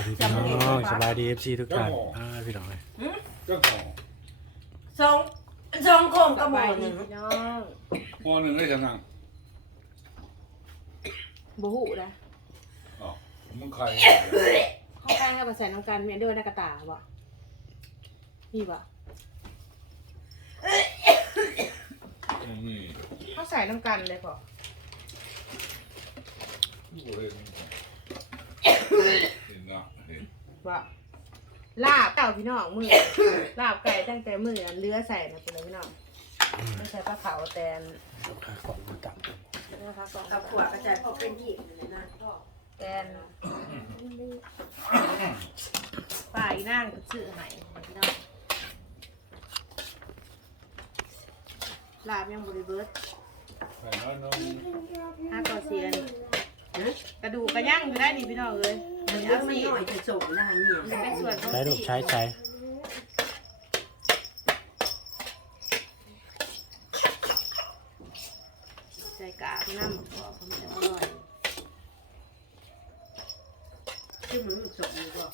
ายดีพี่น้องสบายดีเอฟซีทุกท่านอ่าพี่น้องเลยเจ้าของสองสองคงกระหมอหนึ่งน้องพอหนึ่งได้จังงังบูหูนะอ๋อมึงใครเขาแป้งให้มาใส่น้ำกันเมียด้วยในกระตาบ่นี่บ่มึงนี่เขาใส่น้ำกันเลยพอ ผู้เห็นเห็นนะเห็นบ่ลาบเก่าพี่น้องมือ ลาบไก่ตั้งแต่มืออันเลือใส่นะเป็นไรพี่น้องไม่ใช่ปลาเขาแตนลูกค้าของมาตับนะคะกองกับขวดกระจายพอเป็นหีบเลยนะแตนป่าอีนั่งก็ซื้อให้พี่น้องลาบยังบริเบิร์ตใครน้อยน้องห้าต่อเสียน กระดูกกระย่างอยู่ได้นี่พี่น้องเลยมันเอาไม่สิหน่อยจะส่งนะเนี่ยเป็นส่วนของใช้ลูกสีใช้ใช้ใส่กากน้ำก็มันจะอร่อยที่มันส่งก็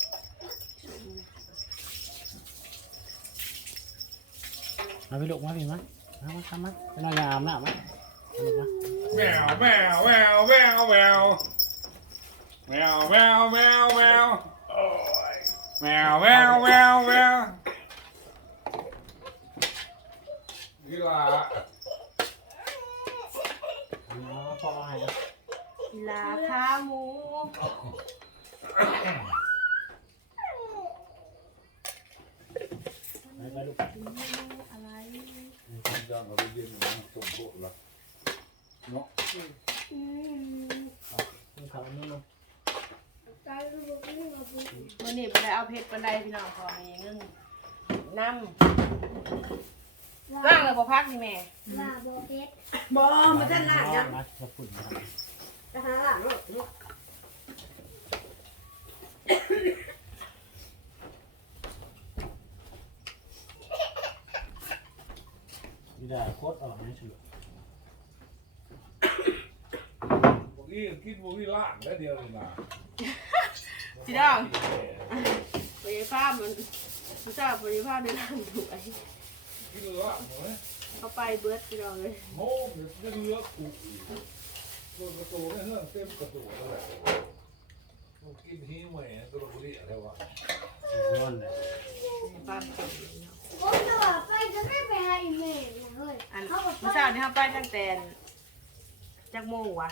มาพี่ลูกมาพี่มามามาทำมาพี่น้องอยาอาบน้ำมาเอาลูกมา แมวแมวแมวแมวแมวแมวแมวแมวแมวแมวแมวแมวแมวนี่ล่ะเอาพอให้ลาคาหมูไปไปลูกอะไรยังเอาไปเย็นนะส่งพวกละ เนาะนี่เขาอันนี้ลูกมื่อนี้ไปได้เอาเพชรปันไดพี่น้องพอให้เงินน้ำร่างเลยพอพักนี่แม่ว่าโบเพชรบ่มาท่านหน้ายังมาเราพูดมาจะหาหลังลูกนี่ได้โคตรออกนี่สุดพวก นี้กินพวกนี้ล่างได้เดียวเลยนะพี่น้องบริภาพมันมันทราบบริภาพในร่างถูกไอ้กินล่างเลยเขาไปเบิร์ดพี่น้องเลยโม่เดี๋ยวจะเลือกกูอีกโดนกระตูเนี่ยเรื่องเต็มกระตูแล้วแหละกูกินที่แหม่กระตูนี่อะไรวะร้อนเลยบริภาพเก่งพี่น้องผมจะบอกไปจะไม่ไปหาอีเมลนะเฮ้ยอันเขาบอกเมื่อว่าเช้านี่เขาไปตั้งแต่จักโมงวะ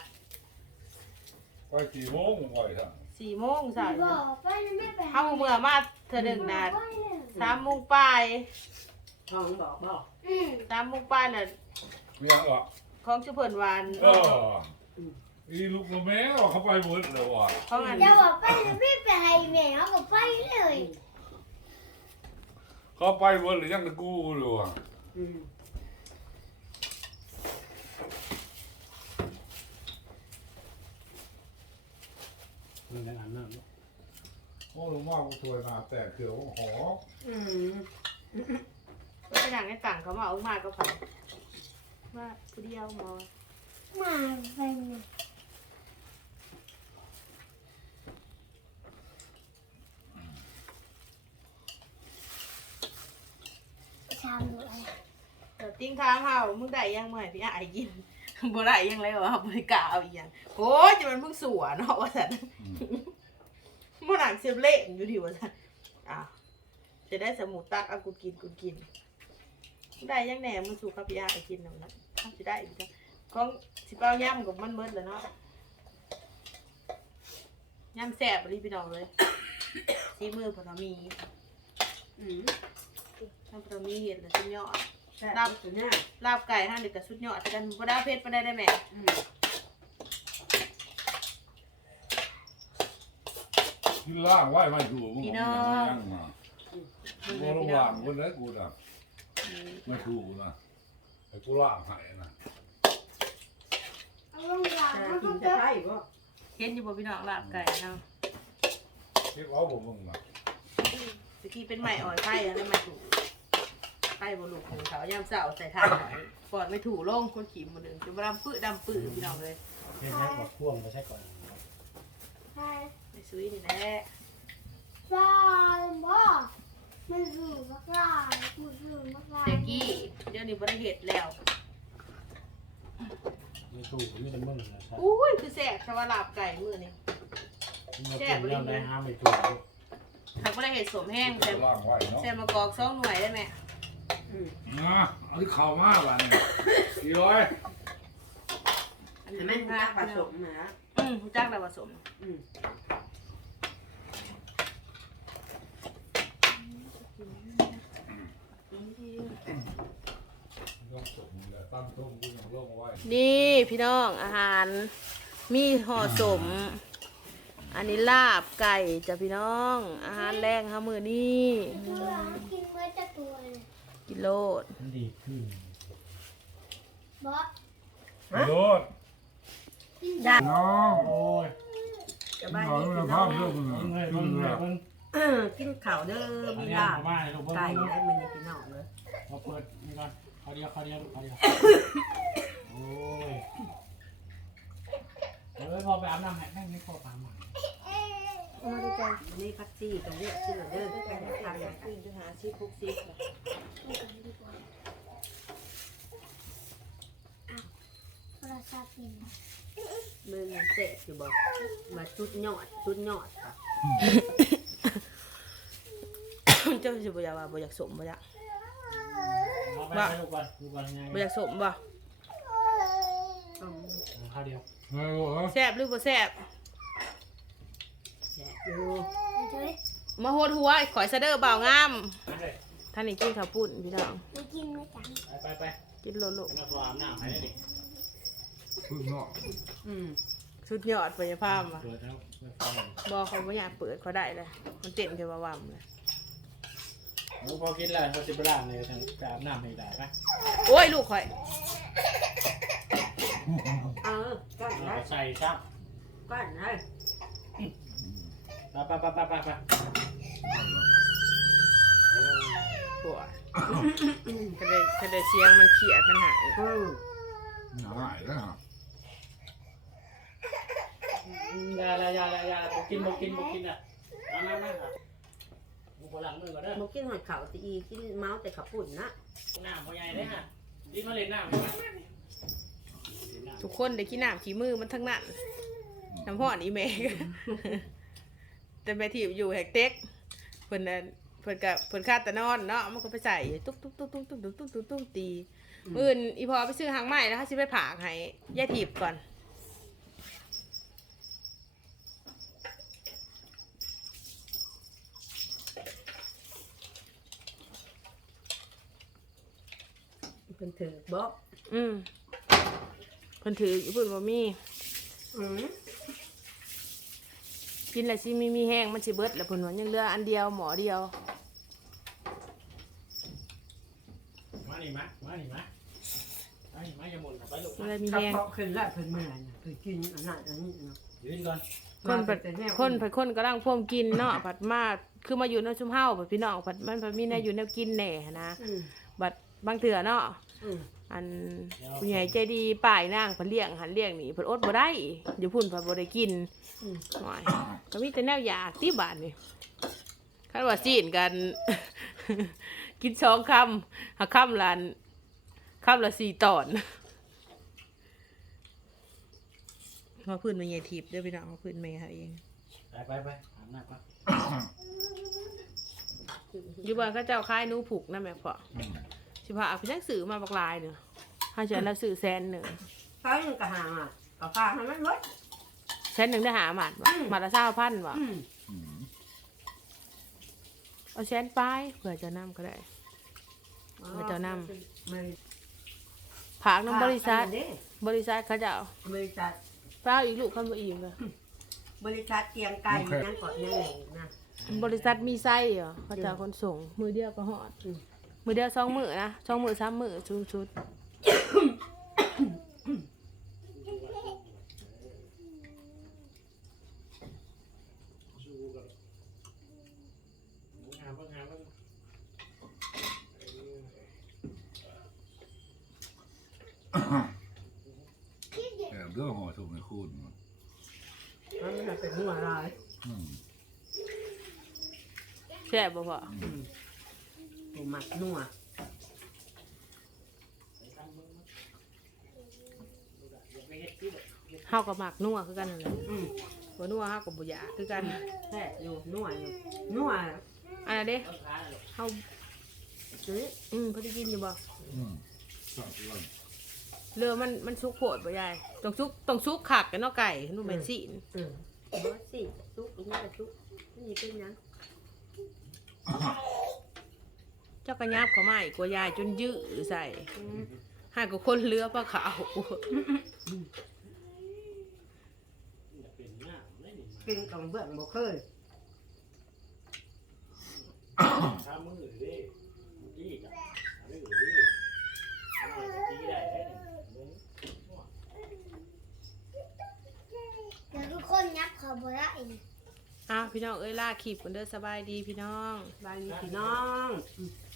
ไปกี่โมงไปทั้งสี่โมงเช้าบนี่อกไปจะไม่ไปหาเข้าเมื่อมาเธอหนึ่งนาบอกไปเนี่ยสามโมงปลายทองบอกบอกอืมสามโมงปลายน่ะมีอะไรอะของชุเพิ่นวานเอออีลูกแมวเขาไปหมดเลยว่ะของอันจะบอกไปจะไม่ไปหาอีเมลเขาบอกไปเลย เขาไปหมดเลยยังตะกูเลยว่ะ มนี่ได้อาบน้ำลูกโอ้ลุงว่ากูถวยมาแต่เขียวหออืมก็ไปนั่งในต่างเขามาเอามาก็ฝันว่าผู้เดียวหมอมาไปเนี่ยชามดูอะไรแต่ติ้งทางเฮามึงได้ยังเมื่อพี่อ้ายกิน บ่ได้ยังเลยว่าบ่ได้กล้าเอาอีหยังโอ้ยจะมันเพิ่งสัวเนาะว่าซั่นมันหนังเสียบเละอยู่ที่ว่าซั่นอ้าวจะได้สมุตักเอากูกินกูกินได้ยังแหน่มึงสู่กับพี่อ้ายกินนำนะถ้าสิได้อีกจ้ะของสิเป้าย่ำกับมันเบิดแล้วเนาะย่ำแซ่บรีพี่น้องเลยซีมือพอมีอืมถ้าพอมีเห็ดแล้วสุดยอด แซ่บสุดเนี่ยลาบไก่ห้างเด็กกับสุดยอดแต่กันบ่ได้เพชรบ่ได้ได้แม่อืมกินล่างไหวไม่ถูกมึงยังมามึงโมเลยลพี่งน้อล่างงคนไหนกูน่ะไม่ถูกนะไอ้กูล่างหายนะเอาลงหลังจะมันกิก็นจะจะได้บ่เห็นอยู่บ่พี่น้องลาบไก่เนาะเก็บเอาผมมึงนะตะกี้เป็นไม้อ่อยไผ่แล้วไม่ถูก ข่บลูนของเขายามเสาใส่ถ่านปอดไม่ถูลงคนขี่มาหนึ่งจะรำปื้ดำปื้อพี่น้องเลยเฮ็ดให้บอกพ่วงไม่ใช่ก่อนใช่ไปซุยนี่แหละบ้าบ้ามันสูงมากมันสูงมากเด็กี้เดี๋ยวนี้บริเหตุแล้วไม่ถูกไม่จำเบิ่งนะครับอุ้ยคือแสบชาวลาบไก่เมื่อนี่แสบเลยนะฮะไม่ถูกทำบริเหตุสมแห้งแสบแสบมะกอกสองหน่วยได้ไหม นะเอาที่เข่ามาวันนี้สี่ร้อยอันนี้แม่นจักผสมนะอืมรู้จักแล้วผสมอืมตั้งต้มกุ้งลงไว้นี่พี่น้องอาหาร มีห่อสม อันนี้ลาบไก่จ้ะพี่น้อง อาหารแรงค่ะมื้อนี้ตัวกินเมื่อจะตัวเลย กิโลดมันดีขึ้นบอสโดดกินน้องโอ้ยจะน้บ้านองนี้คุพี่ณน้ภาอพงเรื่องมึงเพิ่งเลยมึเพิ่งงเลยอะเพิ่งกินข้าวเด้ออันมีนี้ลาบมาบ้านลูกเพิ่งไก่ได้มันนี่พี่น้องเลยมาเปิดนี่ก่อนเขาเดียวเขาเดียวลูกเขาเดียวโอ้ยเออพอไปอาบน้ำแห้งแม่งไม่พอปามหมามาดูใจนี่พักซี่ตรงนี้ชื่อเด้อไก่ทำอย่างอื่นจะหาซีคุกซี โทรศัพท์เป็นมือมันเสะอยู่บ่มาชุดยอดชุดยอดค่ะเจ้าสิบ่อยากว่าบ่อยากสมบ่อยากเอาไปให้ลูกก่อนลูกก่อนยังไงบ่อยากสมบ่ต้องข้าวเดียวเออเหรอแซ่บหรือบ่แซ่บแฉะอยู่เฉยมาโหดหัวข่อยซะเด้อบ่าวงามมาเลย ท่านนี่กินข้าวปุ้นพี่น้องไม่กินไม่จังไปไปไปกินโลโลมาพออาบน้ำให้ดิพึ่งเนาะอืมชุดยอดพยาภาพว่ะเปิดแล้วไม่ฟังบ่เขาบ่อยากเปิดเขาได้เลยมันเต้นแค่ว่าว่ำเลยลูกพอกินแล้วเขาจะไปล้างเลยทางไปอาบน้ำให้ได้ปะโอ้ยลูกข่อยเออก้อนเราได้ใส่ซับก้อนได้ไปไปไปไปไปไปป ก็ได้ก็ได้เสียงมันเขียดมันหายหายแล้วฮะยาละยาละยาละบกินบกินบกินอะมามามาครับมึงขอหลังมือก่อนเด้อบ่กินหอยขาวตีอีกินเมาส์แต่ขับปุ่นนะน้ำพ่อใหญ่เลยฮะดินมาเล่นน้ำทุกคนได้กินน้ำขี้มือมันทั้งนั้นน้ำห่อนอีเมกแต่แม่ที่อยู่แฮกเต็กเพิ่นน่ะ เพิ่นกับเพิ่นคาดแต่นอนเนาะมันก็ไปใส่ตุ๊กตุ๊กตุ๊กตุ๊กตุ๊กตุ๊กตุ๊กตุ๊กตุ๊กตีมื่นอีพอไปซื้อหางไม้แล้วเขาสิไปผากให้ยายถีบก่อนเพิ่นถือบ่อืมเพิ่นถืออยู่เพิ่นบ่มีอืมกินแล้วสิมีมีแห้งมันสิเบิดแล้วเพิ่นว่ายังเหลืออันเดียวหมอเดียว มา นี่มามานี่มามานี่มาอย่าหมุนไปลูกมันเลยมีกระแห้งเพาะขึ้นแล้วเพิ่นเมื่อยน่ะเพิ่นกินอันนั้นอันนี้เนาะยืนก่อนคนผัดแต่แคนผัดคนกำลังพ่วมกินเนาะ ผัดมาคือมาอยู่ในชุมเฮาผัดพี่น้องผัดมันผัดมีแนวอยู่แนวกินแหน่นะอืมบัดบางเถื่อเนาะอืมอันผู้ใหญ่ใจดีป่ายนางเพิ่นเลี้ยงหันเลี้ยงนี่เพิ่นอดบ่ได้อยู่พุ่นเพิ่นบ่ได้กินอืมหน่อยก็มีแต่แนวอยากที่บ้านนี่คันว่าซีนกัน กินสองคำหักคำละอันคำละสี่ตอนมาพื้นมาเยทิพย์เด้อพี่น้องมาพื้นเมย์ค่ะเองไปไปไปอาบน้ำก่อนอยู่บ้านก็เจ้าคายหนูผูกนะแม่พ่อสิพาเอาไปนังสือมาบักลายเนอะห้าเชิญแล้วสื่อแสนหนึ่งเขายังกะหางอะกะพาให้มันลดแสนหนึ่งได้หาหมัดวะหมัดละเศร้าพันวะอืมอืม เอาแสนปลายเผื่อจะนำก็ได้เอาเจ้านำไม่ผากน้ำบริษัทเด้บริษัทเขาจะเอาบริษัทเปล่าอีกลูกคำว่าอีกเลยบริษัทเตียงไก่นั่นก่อนยังไงนะบริษัทมีไส้เหรอเขาจะเอาคนส่งมือเดียวก็หอดอืมมือเดียวสองมือนะสองมือสามมือชุดชุด คูณหมดมันน่ะเป็นหัวลายอืมแซ่บบ่พอหมักนัวเฮากับหมักนัวคือกันนั่นแหละอืมบ่นัวเฮากับ่อยาคือกันแช่อยู่นัวอยู่นัวอันเด้เฮาะอืมพอได้กินอยู่บ่ อืมชอบเรื่อง เรือมันมันสุกโผดบ่ยายต้องสุกต้องสุกขักกันเนาะไก่นู่นเป็นสินอืมบ่สิซุกอีนี่ก็ซุกนี่เป็นหยังเจ้ากระยับเขาไม่กลัวยายจนยื้อใส่ให้กับคนเรือปลาขาวจะเป็นหน้าไม่หนีกินกับเบื้องบ่เคยข้ามือดิจี้กันเอาไม่อยู่ดิเอาจะจี้ได้ไหมเนี่ย เดี๋ยวทุก คนยับเขาบ่ได้อีกอ้าวพี่น้องเอ้ยล่าขีบกันเด้อสบายดีพี่น้อง บายดีพี่น้อง